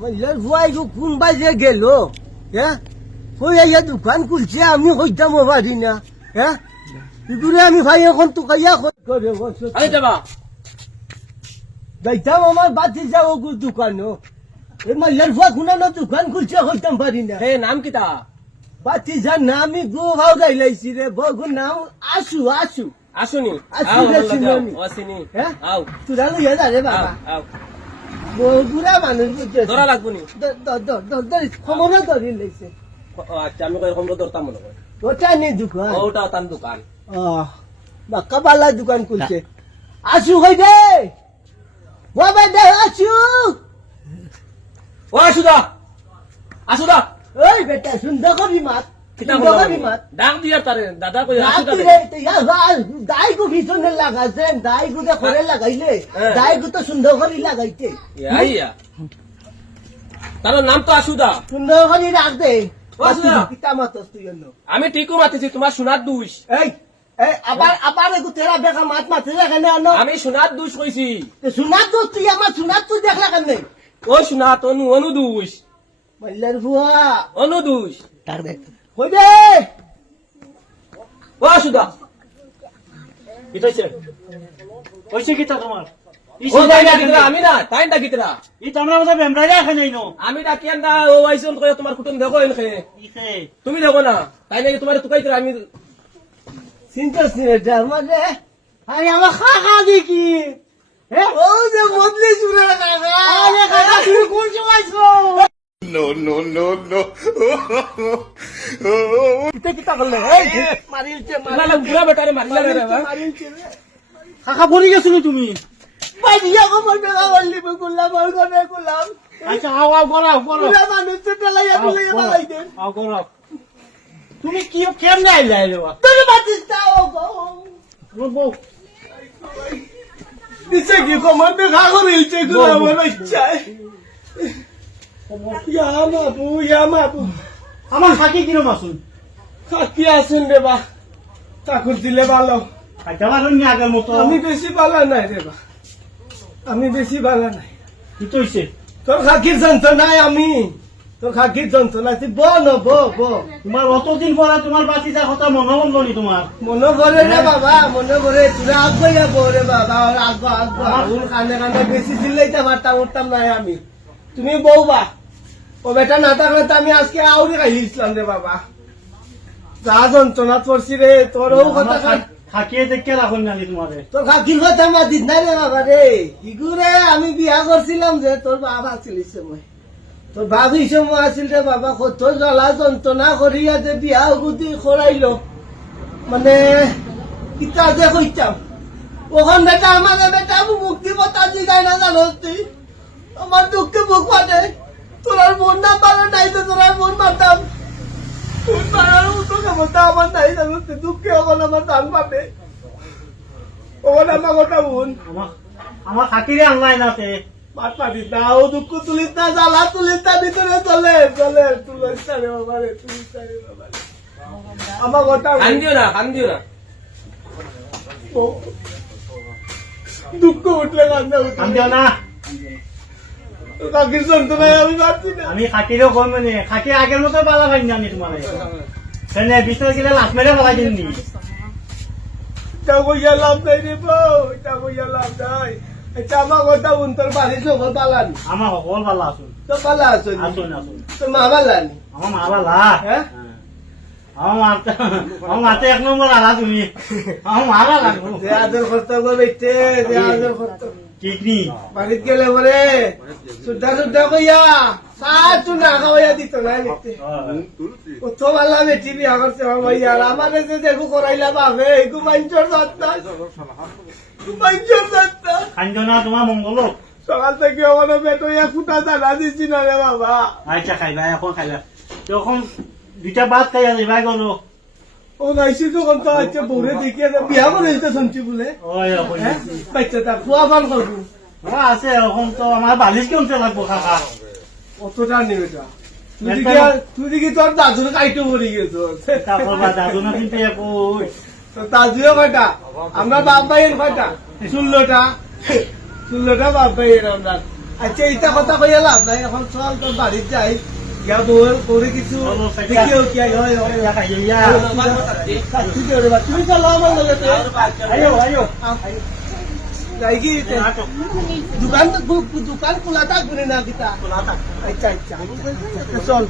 মহিলার ভুয়াই কোন বাজে গেল, হ্যাঁ কই আইয়া দোকান খুলছে আমি কইতাম পারি না, হ্যাঁ এগুলো আমি ভাই এখন তো কাইয়া করে যাইতাম আমার বাতি যাও দোকানও এই মহিলার ভুয়া খুনানো দোকান খুলছে কইতাম পারি না। হে নাম কিতা? বাতি যার নাম আমি গো ভাও গাইলাইছি রে, বগুর নাম আসু আসু আসুনি আসু রে চিনি, আসিনি হ্যাঁ আও তোরা লইয়া যা রে বাবা, আও বগুড়া মানুষ বুঝছে ধরা লাগবনি। ক্ষমতা ধরি লাইছে আচ্ছা আমি কই কমরো ধরতাম মনে করি ওটা নেই দোকান, ওটা তার দোকান। বাক্কা পাল্লা দোকান খুলছে। আসু কই দে বাবা দে আসু, ও আসুদা আসুদা ওই বেটা সুন্দর কবি মাত, সুন্দর কবি মাত ডাক দিয়া তারে দাদা কই আসুদা দাইগু পিছনে লাগাইছেন, দাইগু দে করে লাগাইলে দাইগু তো সুন্দর করে লাগাইতে আইয়া তার নাম তো আসুদা। সুন্দর করে রাখ দে আসুদা পিতা মাতস তুই জন্য আমি ঠিকও মাতিছি তোমার সোনার দুষ। এই এই আবার এগু তেরা বেকা মাত মাতে কেন আনো, আমি সোনার দুষ কইছি। সুনার তো তুই আমার সুনার তুই দেখলা কেন ও সোনা তনু অনু দুষ মল্লার ভুয়া অনু দুষ ডাক দে কই দে ও আসুদা কি হইছে? হইছে কিতা তোমার? ও তাই ডাকিতরা আমি না তাই ডাকিতরা ই তোমরা মধ্যে বেমরাইরা খাই নইনো আমি ডাকিয়ান না ও আইছন কই তোমার কুটুম দেখো এনকে ইসে তুমি দেখো না তাই নাকি তোমার তুকাইতরা আমি চিন্তা সিনেটা মানে আরে আমার খাকা দেখি হ্যাঁ ও যে বদলি শুনে কাকা, আরে কাকা তুই কোন সময়ছো কিতা কিতা করলে এই মারিলছে মালা বুড়া বেটারে মারিলা রে বাবা। মারিলছে কাকা বলি গেছিল তুমি? ভাই দিয়া খবর বেলা বললি বললাম আর করে বললাম আচ্ছা আও আও গরাও গরাও পুরা মানুষ টেলাইয়া তুলাইয়া বালাই দেন আও গরাও। তুমি কি কেমনে আইলা রেবা? তুমি বাতিস দাও গো বউ দিছে কি কমার দেখা করিলছে গো আমার ইচ্ছা ইয়া মাবু আমার সাকি কিরম আসুন? কি আছেন রে বা ঠাকুর দিলে ভালো, খাইতে পারো নি আগের মতো? আমি বেশি ভালো নাই রে বা, আমি বেশি ভালো নাই। কি তো হইছে? তোর খাকির যন্ত্রণাই আমি, তোর খাকির যন্ত্রণা তুই ব ন ব ব তোমার অতদিন পরে তোমার বাচ্চিটার কথা মনে হলো নি তোমার? মনে করে রে বাবা, মনে করে তুই আগবাইয়া বো রে বাবা, আগবা আগবা ওর কানে কানে বেশি চিল্লাইতে পারতাম উঠতাম নাই আমি, তুমি বউবা ও বেটা না থাকলে তো আমি আজকে আউরি খাইছিলাম রে বাবা, যা যন্ত্রণা করছি রে তোর ও কথা থাকিয়ে দেখে রাখুন না তোমারে। তোর খাকির কথা মাতিস নাই রে বাবা রে, ইগুরে আমি বিয়া করছিলাম যে তোর বাবা আছিল সময়, তোর ভাবি সময় আছিল রে বাবা, কত জ্বালা যন্ত্রণা করিয়া যে বিয়া গুদি করাইলো, মানে কিতা যে কইতাম ওখান বেটা আমাকে বেটা মুক্তি পতা জিগাই না জানো তুই, আমার দুঃখে মুখ পাতে তোর বোন না পারো নাই তো তোর বোন মারতাম, বোন মারার মতো ক্ষমতা আমার নাই জানো তুই, দুঃখে ওখানে আমার দান পাবে ওখানে আমার গোটা বোন আমার খাতিরে আনলাই না তে মাত পাতিস না, ও দুঃখ তুলিস না, জ্বালা তুলিস না, ভিতরে চলে চলে তুলিস না রে বাবা রে, তুলিস না রে বাবা রে, আমার গোটা বোন কান্দিও না কান্দিও না দুঃখ উঠলে কান্দা উঠলে আনদিও না। কাকির যন্ত্রণায় আমি পারছি না। আমি খাতিরেও কম মানে খাতি আগের মতো পালা পাই না আমি তোমার সেনে বিছনা গেলে লাভ মেরে পালাই দিননি। এটা কইয়া লাভ নাই রে বউ, এটা কইয়া লাভ নাই, এটা আমার গোটা বোন তোর বাড়ির সকল পালানি, আমার সকল পালা আসুন তো পালা আছো আসুন আসুন। তোর মা পালানি, আমার মা পালা হ্যাঁ আমার মাতে এক নম্বর আলা তুমি আমার মা পালা যে আদর করতে বেটে, যে আদর করতে ঠিক নি বাড়িতে গেলে পরে সুদ্ধা সুদ্ধা কইয়া সাত না খাওয়াইয়া দিত না দেখতে, কত পালা বেটি বিয়া করছে আমার ভাইয়া, আমার যে দেখো করাইলা পাবে এগু মাইঞ্চর যাত্রা, মাইঞ্চর যাত্রা কাঞ্জনা তোমার মঙ্গল সকাল থেকে আমার বেটইয়া ফুটা জানা দিছি না রে বাবা, আচ্ছা খাইবা এখন খাইবা তখন দুইটা ভাত খাইয়া যাইবা গলো ও নাইছি যখন তো আজকে বউরে দেখিয়ে বিয়া করে দিতে শুনছি বলে, ওই হ্যাঁ বাচ্চাটা খোয়া ভাল করবো আছে এখন তো আমার বালিশ কেমতে লাগবো কাকা অতটা নেই এটা, তুই দেখি তোর দাদুর কাইটো পড়ে গেছো, তারপর দাদু না কিন্তু কই তো দাদুও কয়টা, আমরা বাপ ভাইয়ের কয়টা, 16টা বাপ ভাইয়ের আমরা, আচ্ছা এইটা কথা কইয়া লাভ নাই এখন চল তোর বাড়ির যাই গিয়া বউয়ের করে কিছু দেখিও কি হয় হয় সাক্ষী দিও রে বা তুমি চলো আমার লগে আইও আইও যাই কি দোকান খোলা থাকবে না কিতা আচ্ছা আচ্ছা চল